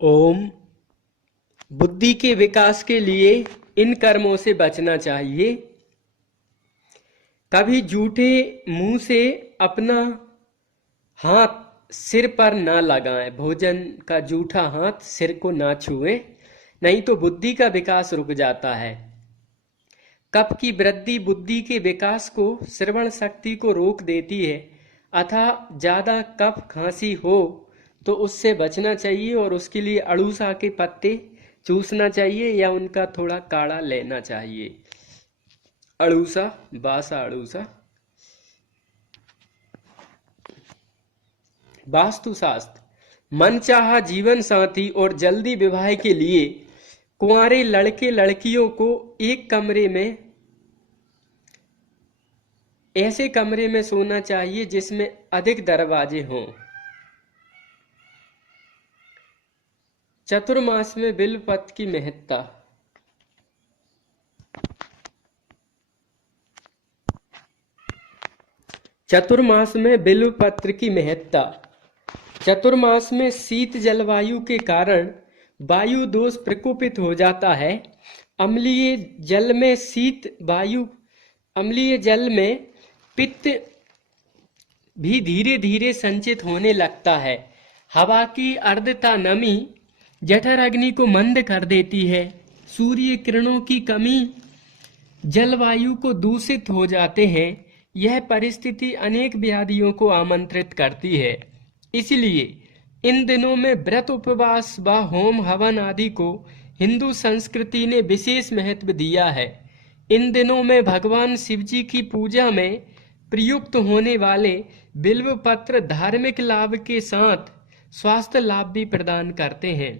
ओम। बुद्धि के विकास के लिए इन कर्मों से बचना चाहिए। कभी झूठे मुंह से अपना हाथ सिर पर ना लगाएं। भोजन का जूठा हाथ सिर को ना छुएं, नहीं तो बुद्धि का विकास रुक जाता है। कफ की वृद्धि बुद्धि के विकास को, श्रवण शक्ति को रोक देती है। अतः ज्यादा कफ खांसी हो तो उससे बचना चाहिए और उसके लिए अड़ूसा के पत्ते चूसना चाहिए या उनका थोड़ा काढ़ा लेना चाहिए। अड़ूसा, बासा अड़ूसा। वास्तुशास्त्र। मनचाहा जीवन साथी और जल्दी विवाह के लिए कुंवारे लड़के लड़कियों को एक कमरे में, ऐसे कमरे में सोना चाहिए जिसमें अधिक दरवाजे हों। चतुर्मास में बिल्वपत्र की महत्ता। चतुर्मास में बिल्वपत्र की महत्ता। चतुर्मास में शीत जलवायु के कारण वायु दोष प्रकोपित हो जाता है। अम्लीय जल में शीत वायु, अम्लीय जल में पित्त भी धीरे धीरे संचित होने लगता है। हवा की आर्द्रता नमी जठर अग्नि को मंद कर देती है। सूर्य किरणों की कमी जलवायु को दूषित हो जाते हैं। यह परिस्थिति अनेक व्याधियों को आमंत्रित करती है। इसलिए इन दिनों में व्रत, उपवास व होम हवन आदि को हिंदू संस्कृति ने विशेष महत्व दिया है। इन दिनों में भगवान शिव जी की पूजा में प्रयुक्त होने वाले बिल्व पत्र धार्मिक लाभ के साथ स्वास्थ्य लाभ भी प्रदान करते हैं।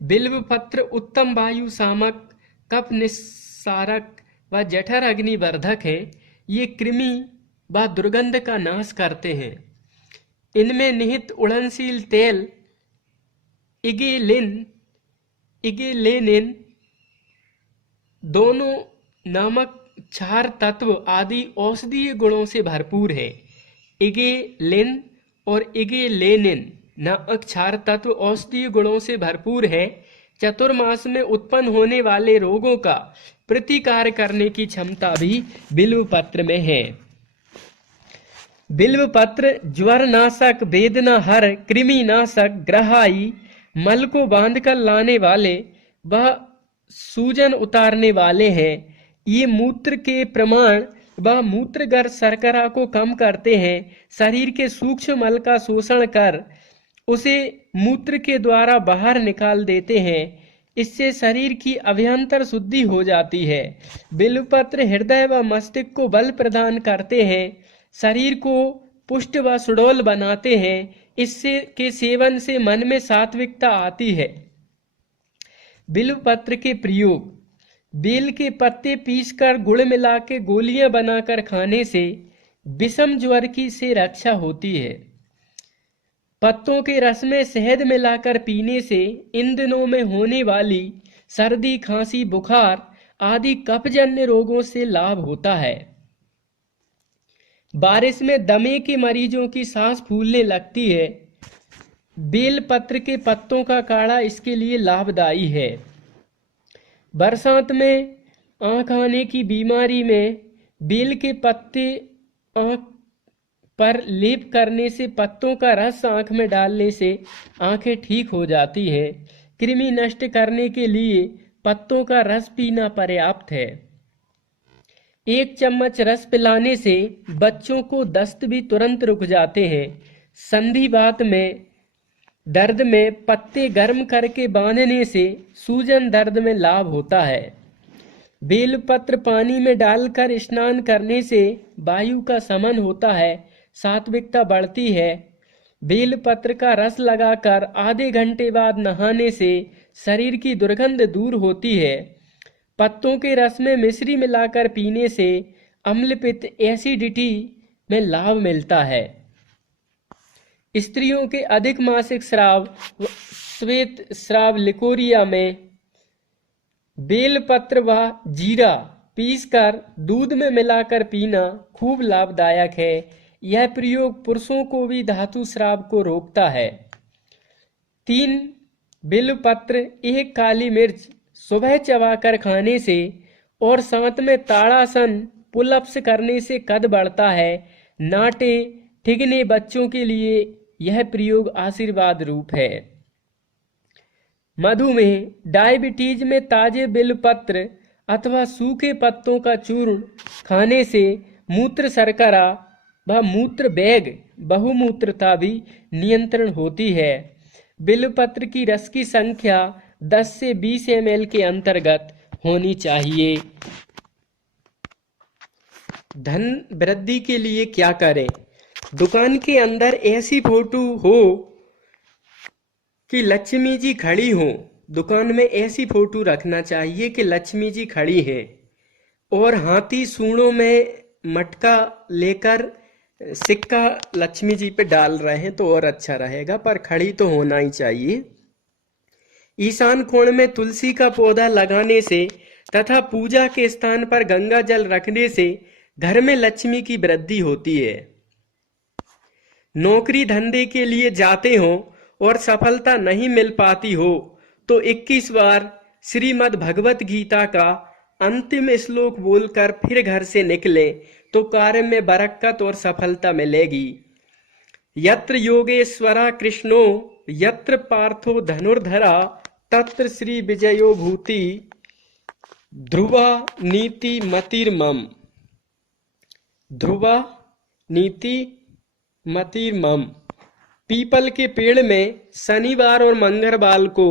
बिल्व पत्र उत्तम वायु शामक, कफ निस्सारक व जठर अग्निवर्धक है। ये कृमि व दुर्गंध का नाश करते हैं। इनमें निहित उड़नशील तेल इगेलेनिन दोनों नामक क्षार तत्व आदि औषधीय गुणों से भरपूर है। इगेलिन और इगेलेनिन नामक क्षार तत्व औषधीय गुणों से भरपूर है। चतुर्मास में उत्पन्न होने वाले रोगों का प्रतिकार करने की क्षमता भी बिल्व पत्र में है। बिल्व पत्र ज्वर नाशक, वेदना हर, कृमि नाशक, ग्रहाई, मल को बांध कर लाने वाले व सूजन उतारने वाले हैं। ये मूत्र के प्रमाण व मूत्रगर्भ शर्करा को कम करते हैं। शरीर के सूक्ष्म मल का शोषण कर उसे मूत्र के द्वारा बाहर निकाल देते हैं। इससे शरीर की अभ्यंतर शुद्धि हो जाती है। बिल्वपत्र हृदय व मस्तिष्क को बल प्रदान करते हैं, शरीर को पुष्ट व सुडौल बनाते हैं। इससे के सेवन से मन में सात्विकता आती है। बिल्वपत्र के प्रयोग। बेल के पत्ते पीसकर गुड़ मिला के गोलियां बनाकर खाने से विषम ज्वर की से रक्षा होती है। पत्तों के रस में शहद मिलाकर पीने से इन दिनों में होने वाली सर्दी, खांसी, बुखार आदि कफजन्य रोगों से लाभ होता है। बारिश में दमे के मरीजों की सांस फूलने लगती है। बेल पत्र के पत्तों का काढ़ा इसके लिए लाभदायी है। बरसात में आंख आने की बीमारी में बेल के पत्ते आंख पर लेप करने से, पत्तों का रस आंख में डालने से आंखें ठीक हो जाती हैं। कृमि नष्ट करने के लिए पत्तों का रस पीना पर्याप्त है। 1 चम्मच रस पिलाने से बच्चों को दस्त भी तुरंत रुक जाते हैं। संधिवात में दर्द में पत्ते गर्म करके बांधने से सूजन दर्द में लाभ होता है। बेलपत्र पानी में डालकर स्नान करने से वायु का शमन होता है, सात्विकता बढ़ती है। बेलपत्र का रस लगाकर आधे घंटे बाद नहाने से शरीर की दुर्गंध दूर होती है। पत्तों के रस में मिश्री मिलाकर पीने से अम्ल पित्त एसिडिटी में लाभ मिलता है। स्त्रियों के अधिक मासिक स्राव, श्वेत स्राव, लिकोरिया में बेलपत्र व जीरा पीसकर दूध में मिलाकर पीना खूब लाभदायक है। यह प्रयोग पुरुषों को भी धातु स्राव को रोकता है। 3 बिल्वपत्र, 1 काली मिर्च सुबह चबाकर खाने से और साथ में ताड़ासन पुलअप्स करने से कद बढ़ता है। नाटे ठिगने बच्चों के लिए यह प्रयोग आशीर्वाद रूप है। मधुमेह, डायबिटीज में ताजे बिल्वपत्र अथवा सूखे पत्तों का चूर्ण खाने से मूत्र शर्करा व मूत्र वेग बहुमूत्रता भी नियंत्रण होती है। बिल्वपत्र की रस की संख्या 10 से 20 ml के अंतर्गत होनी चाहिए। धन वृद्धि के लिए क्या करें? दुकान के अंदर ऐसी फोटो हो कि लक्ष्मी जी खड़ी हो। दुकान में ऐसी फोटो रखना चाहिए कि लक्ष्मी जी खड़ी हैं और हाथी सूंडों में मटका लेकर सिक्का लक्ष्मी जी पे डाल रहे हैं तो और अच्छा रहेगा, पर खड़ी तो होना ही चाहिए। ईशान कोण में तुलसी का पौधा लगाने से तथा पूजा के स्थान पर गंगा जल रखने से घर में लक्ष्मी की वृद्धि होती है। नौकरी धंधे के लिए जाते हो और सफलता नहीं मिल पाती हो तो 21 बार श्रीमद् भगवत गीता का अंतिम श्लोक बोलकर फिर घर से निकले तो कार्य में बरकत और सफलता मिलेगी। यत्र योगेश्वरा कृष्णो यत्र पार्थो धनुर्धरा तत्र श्री विजयो भूति ध्रुवा नीति मतिर्मम। ध्रुवा नीति मतिर्मम। पीपल के पेड़ में शनिवार और मंगलवार को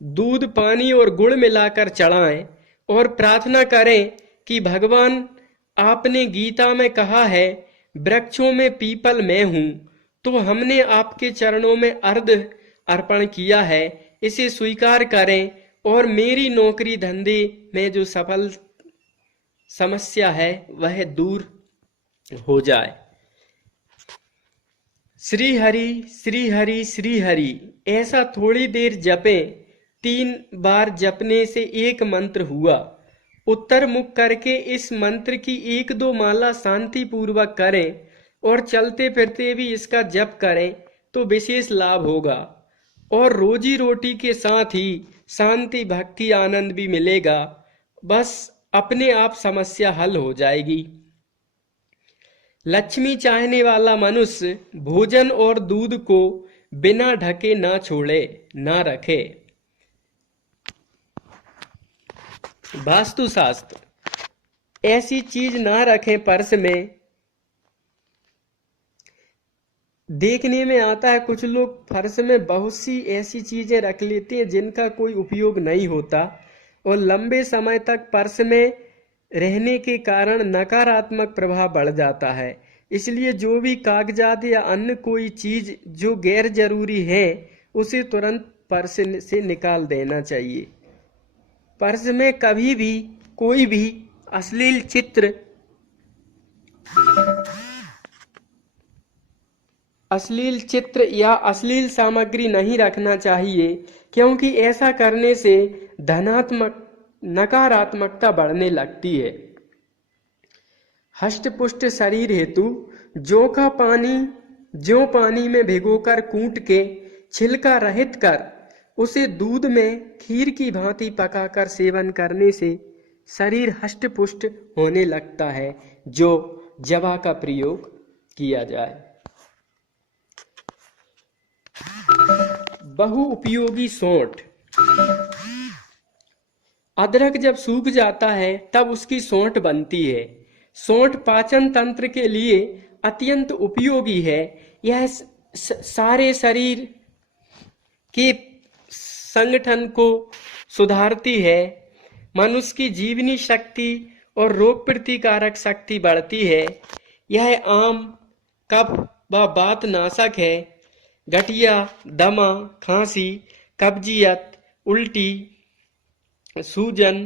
दूध, पानी और गुड़ मिलाकर चढ़ाएं और प्रार्थना करें कि भगवान, आपने गीता में कहा है वृक्षों में पीपल मैं हूँ, तो हमने आपके चरणों में अर्घ अर्पण किया है, इसे स्वीकार करें और मेरी नौकरी धंधे में जो सफल समस्या है वह दूर हो जाए। श्री हरि श्री हरि श्री हरि ऐसा थोड़ी देर जपें। 3 बार जपने से एक मंत्र हुआ। उत्तर मुख करके इस मंत्र की 1-2 माला शांति पूर्वक करें और चलते फिरते भी इसका जप करें तो विशेष लाभ होगा और रोजी रोटी के साथ ही शांति, भक्ति, आनंद भी मिलेगा। बस अपने आप समस्या हल हो जाएगी। लक्ष्मी चाहने वाला मनुष्य भोजन और दूध को बिना ढके ना छोड़े, ना रखे। वास्तुशास्त्र, ऐसी चीज ना रखें पर्स में। देखने में आता है कुछ लोग पर्स में बहुत सी ऐसी चीजें रख लेते हैं जिनका कोई उपयोग नहीं होता और लंबे समय तक पर्स में रहने के कारण नकारात्मक प्रभाव बढ़ जाता है। इसलिए जो भी कागजात या अन्य कोई चीज जो गैर जरूरी है उसे तुरंत पर्स से निकाल देना चाहिए। पर्स में कभी भी कोई भी अश्लील चित्र या अश्लील सामग्री नहीं रखना चाहिए, क्योंकि ऐसा करने से नकारात्मकता बढ़ने लगती है। हष्ट-पुष्ट शरीर हेतु जौ पानी में भिगोकर कूट के छिलका रहित कर उसे दूध में खीर की भांति पकाकर सेवन करने से शरीर हष्ट-पुष्ट होने लगता है। जो जवा का प्रयोग किया जाए। बहुउपयोगी सौंठ। अदरक जब सूख जाता है तब उसकी सौंठ बनती है। सौंठ पाचन तंत्र के लिए अत्यंत उपयोगी है। यह सारे शरीर के संगठन को सुधारती है। मनुष्य की जीवनी शक्ति और रोग प्रतिकारक शक्ति बढ़ती है। यह आम, कफ व वात नाशक है। गठिया, दमा, खांसी, कब्जियत, उल्टी, सूजन,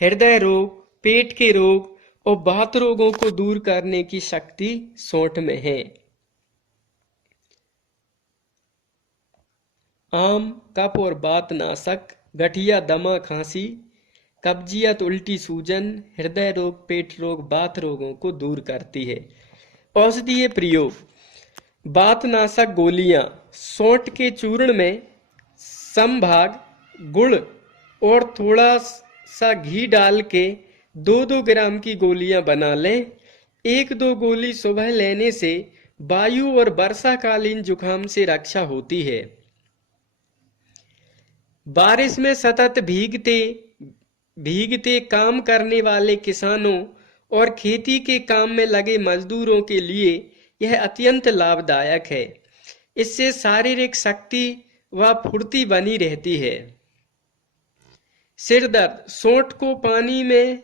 हृदय रोग, पेट के रोग और वात रोगों को दूर करने की शक्ति सौंठ में है। आम, कफ और वात नाशक, गठिया, दमा, खांसी, कब्जियत, उल्टी, सूजन, हृदय रोग, पेट रोग, वात रोगों को दूर करती है। औषधीय प्रयोग। वात नाशक गोलियां। सौंठ के चूर्ण में समभाग गुड़ और थोड़ा सा घी डाल के 2-2 ग्राम की गोलियां बना लें। 1-2 गोली सुबह लेने से वायु और वर्षाकालीन जुकाम से रक्षा होती है। बारिश में सतत भीगते भीगते काम करने वाले किसानों और खेती के काम में लगे मजदूरों के लिए यह अत्यंत लाभदायक है। इससे शारीरिक शक्ति व फुर्ती बनी रहती है। सिर दर्द, सौंठ को पानी में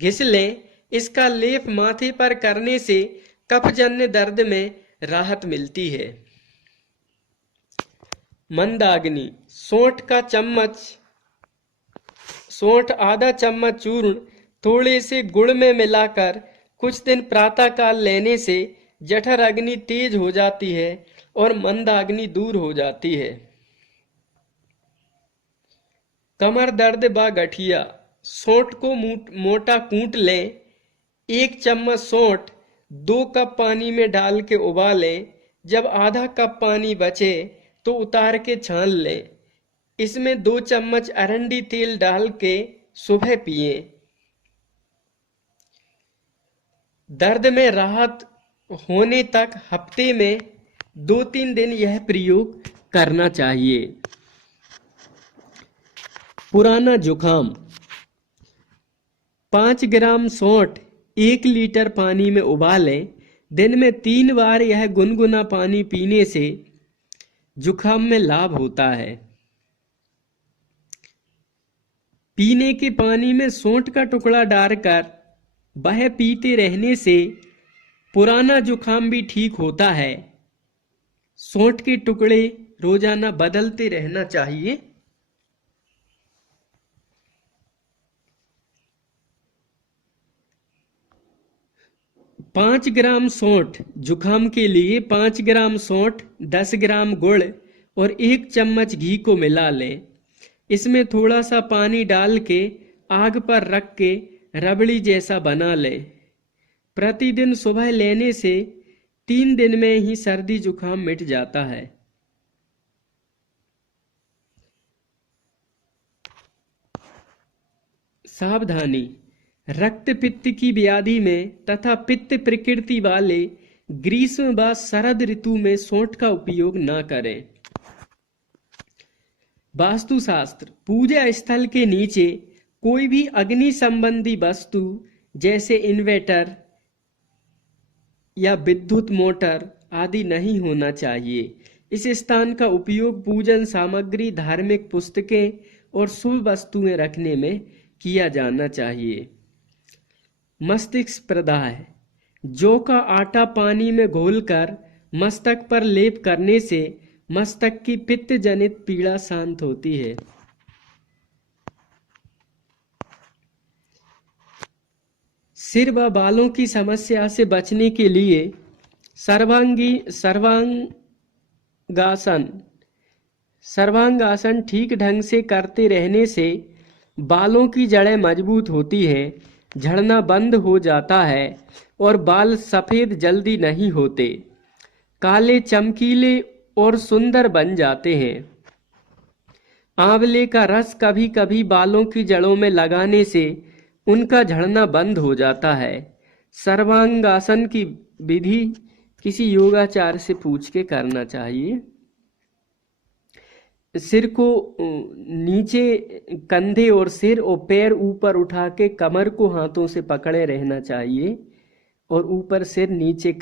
घिस लें। इसका लेप माथे पर करने से कफजन्य दर्द में राहत मिलती है। मंदाग्नि, सौंठ आधा चम्मच चूर्ण थोड़े से गुड़ में मिलाकर कुछ दिन प्रातःकाल लेने से जठर अग्नि तेज हो जाती है और मंदाग्नि दूर हो जाती है। कमर दर्द व गठिया, सौंठ को मोटा कूट लें। 1 चम्मच सौंठ 2 कप पानी में डाल के उबालें। जब आधा कप पानी बचे तो उतार के छान लें। इसमें 2 चम्मच अरंडी तेल डाल के सुबह पिएं। दर्द में राहत होने तक हफ्ते में 2-3 दिन यह प्रयोग करना चाहिए। पुराना जुकाम, 5 ग्राम सौंठ 1 लीटर पानी में उबालें। दिन में 3 बार यह गुनगुना पानी पीने से जुकाम में लाभ होता है। पीने के पानी में सौंठ का टुकड़ा डालकर वह पीते रहने से पुराना जुकाम भी ठीक होता है। सौंठ के टुकड़े रोजाना बदलते रहना चाहिए। पाँच ग्राम सौंठ, जुकाम के लिए 5 ग्राम सौंठ, 10 ग्राम गुड़ और 1 चम्मच घी को मिला लें। इसमें थोड़ा सा पानी डाल के आग पर रख के रबड़ी जैसा बना लें। प्रतिदिन सुबह लेने से 3 दिन में ही सर्दी जुकाम मिट जाता है। सावधानी, रक्त पित्त की व्याधि में तथा पित्त प्रकृति वाले ग्रीष्म व शरद ऋतु में सौंठ का उपयोग न करें। वास्तुशास्त्र, पूजा स्थल के नीचे कोई भी अग्नि संबंधी वस्तु जैसे इन्वर्टर या विद्युत मोटर आदि नहीं होना चाहिए। इस स्थान का उपयोग पूजन सामग्री, धार्मिक पुस्तकें और शुभ वस्तुएं रखने में किया जाना चाहिए। मस्तिष्क प्रदाह, जौ का आटा पानी में घोलकर मस्तक पर लेप करने से मस्तक की पित्त जनित पीड़ा शांत होती है। सिर व बालों की समस्या से बचने के लिए सर्वांगासन ठीक ढंग से करते रहने से बालों की जड़ें मजबूत होती है, झड़ना बंद हो जाता है और बाल सफेद जल्दी नहीं होते, काले, चमकीले और सुंदर बन जाते हैं। आंवले का रस कभी कभी बालों की जड़ों में लगाने से उनका झड़ना बंद हो जाता है। सर्वांगासन की विधि किसी योगाचार्य से पूछ के करना चाहिए। सिर को नीचे, कंधे और सिर और पैर ऊपर उठा के कमर को हाथों से पकड़े रहना चाहिए और ऊपर सिर, नीचे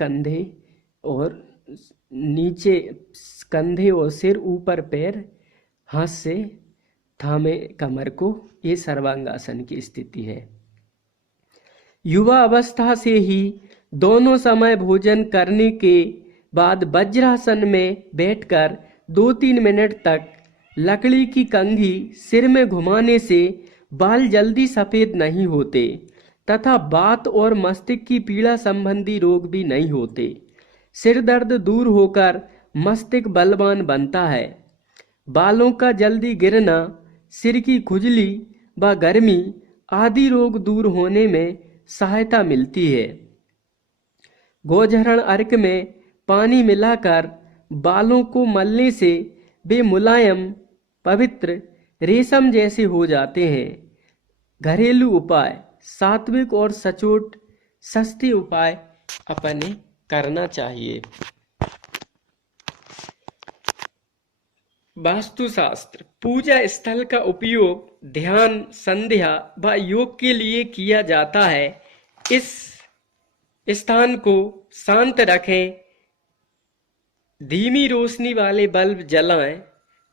कंधे और सिर, ऊपर पैर, हाथ से थामे कमर को। ये सर्वांगासन की स्थिति है। युवा अवस्था से ही दोनों समय भोजन करने के बाद वज्रासन में बैठकर 2-3 मिनट तक लकड़ी की कंघी सिर में घुमाने से बाल जल्दी सफेद नहीं होते तथा वात और मस्तिष्क की पीड़ा संबंधी रोग भी नहीं होते। सिर दर्द दूर होकर मस्तिष्क बलवान बनता है। बालों का जल्दी गिरना, सिर की खुजली व गर्मी आदि रोग दूर होने में सहायता मिलती है। गोझरण अर्क में पानी मिलाकर बालों को मलने से वे मुलायम पवित्र रेशम जैसे हो जाते हैं। घरेलू उपाय, सात्विक और सचोट सस्ते उपाय अपने करना चाहिए। वास्तुशास्त्र, पूजा स्थल का उपयोग ध्यान, संध्या व योग के लिए किया जाता है। इस स्थान को शांत रखें, धीमी रोशनी वाले बल्ब जलाएं,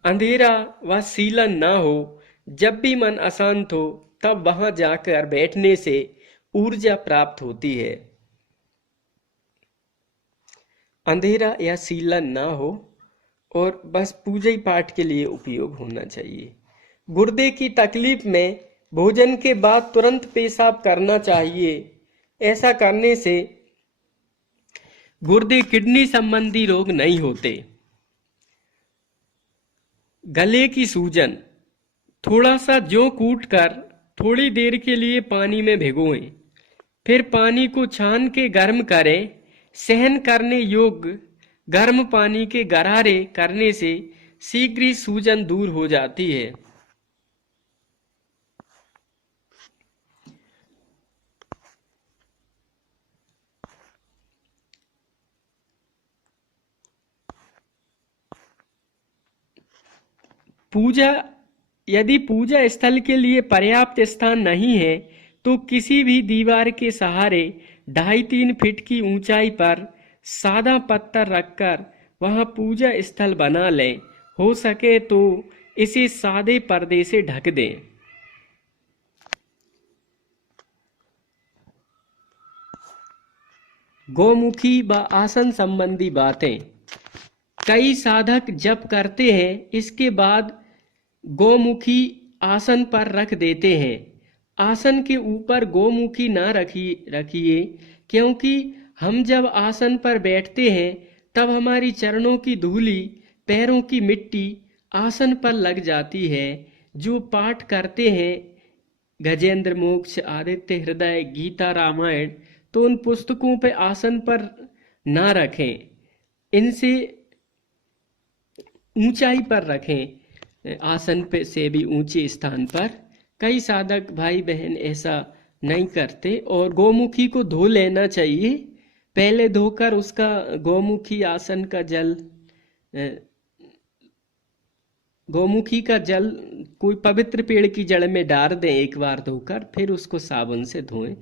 अंधेरा व सीलन ना हो। जब भी मन अशांत हो तब वहां जाकर बैठने से ऊर्जा प्राप्त होती है। अंधेरा या सीलन ना हो और बस पूजा पाठ के लिए उपयोग होना चाहिए। गुर्दे की तकलीफ में भोजन के बाद तुरंत पेशाब करना चाहिए। ऐसा करने से गुर्दे किडनी संबंधी रोग नहीं होते। गले की सूजन, थोड़ा सा जौ कूटकर थोड़ी देर के लिए पानी में भिगोएं, फिर पानी को छान के गर्म करें। सहन करने योग्य गर्म पानी के गरारे करने से शीघ्र ही सूजन दूर हो जाती है। यदि पूजा स्थल के लिए पर्याप्त स्थान नहीं है तो किसी भी दीवार के सहारे 2.5-3 फीट की ऊंचाई पर सादा पत्थर रखकर वहां पूजा स्थल बना लें। हो सके तो इसे सादे पर्दे से ढक दें। गौमुखी व आसन संबंधी बातें, कई साधक जप करते हैं, इसके बाद गौमुखी आसन पर रख देते हैं। आसन के ऊपर गौमुखी ना रखिए, क्योंकि हम जब आसन पर बैठते हैं तब हमारी चरणों की धूली, पैरों की मिट्टी आसन पर लग जाती है। जो पाठ करते हैं गजेंद्र मोक्ष, आदित्य हृदय, गीता, रामायण, तो उन पुस्तकों पे आसन पर ना रखें, इनसे ऊंचाई पर रखें, आसन पे से भी ऊंचे स्थान पर। कई साधक भाई बहन ऐसा नहीं करते। और गौमुखी को धो लेना चाहिए, पहले धोकर उसका गौमुखी आसन का जल, गौमुखी का जल कोई पवित्र पेड़ की जड़ में डाल दें एक बार धोकर, फिर उसको साबुन से धोएं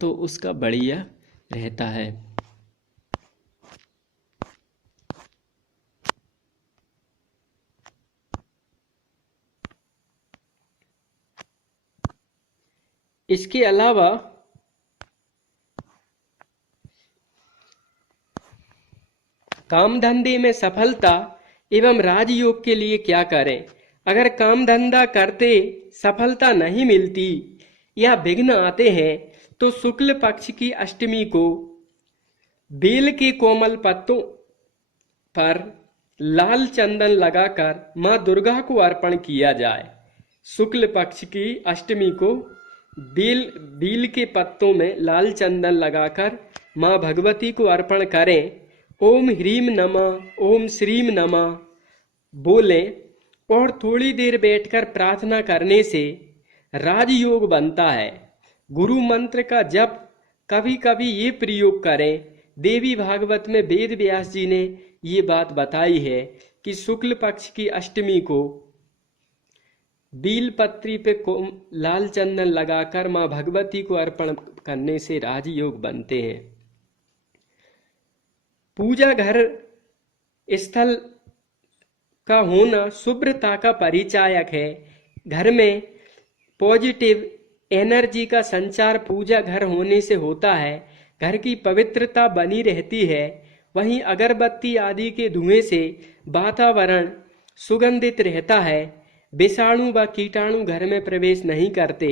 तो उसका बढ़िया रहता है। इसके अलावा काम धंधे में सफलता एवं राजयोग के लिए क्या करें। अगर काम धंधा करते सफलता नहीं मिलती या विघ्न आते हैं तो शुक्ल पक्ष की अष्टमी को बेल के कोमल पत्तों पर लाल चंदन लगाकर मां दुर्गा को अर्पण किया जाए। शुक्ल पक्ष की अष्टमी को बेल के पत्तों में लाल चंदन लगाकर मां भगवती को अर्पण करें। ओम ह्रीम नमः, ओम श्रीम नमः बोलें और थोड़ी देर बैठकर प्रार्थना करने से राजयोग बनता है। गुरु मंत्र का जप कभी कभी ये प्रयोग करें। देवी भागवत में वेद व्यास जी ने ये बात बताई है कि शुक्ल पक्ष की अष्टमी को बील पत्री पे लाल चंदन लगाकर मां भगवती को अर्पण करने से राजयोग बनते हैं। पूजा घर स्थल का होना शुभ्रता का परिचायक है। घर में पॉजिटिव एनर्जी का संचार पूजा घर होने से होता है। घर की पवित्रता बनी रहती है। वहीं अगरबत्ती आदि के धुएं से वातावरण सुगंधित रहता है। विषाणु व कीटाणु घर में प्रवेश नहीं करते।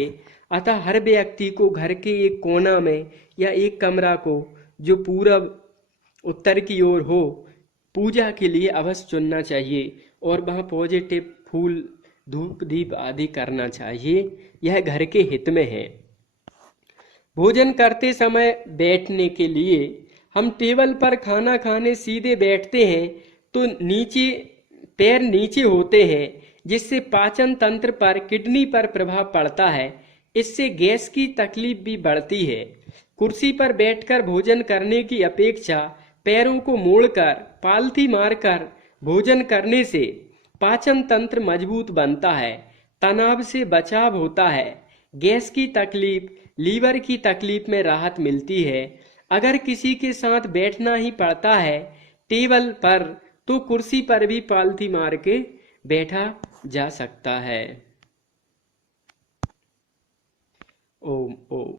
अतः हर व्यक्ति को घर के एक कोना में या एक कमरा को जो पूरब उत्तर की ओर हो पूजा के लिए अवश्य चुनना चाहिए और वहाँ पॉजिटिव फूल, धूप, दीप आदि करना चाहिए। यह घर के हित में है। भोजन करते समय बैठने के लिए हम टेबल पर खाना खाने सीधे बैठते हैं तो नीचे पैर नीचे होते हैं। जिससे पाचन तंत्र पर, किडनी पर प्रभाव पड़ता है। इससे गैस की तकलीफ भी बढ़ती है। कुर्सी पर बैठकर भोजन करने की अपेक्षा पैरों को मोड़कर, पालथी मारकर भोजन करने से पाचन तंत्र मजबूत बनता है, तनाव से बचाव होता है, गैस की तकलीफ, लीवर की तकलीफ में राहत मिलती है। अगर किसी के साथ बैठना ही पड़ता है टेबल पर, तो कुर्सी पर भी पालथी मार के बैठा जा सकता है। ओम ओम।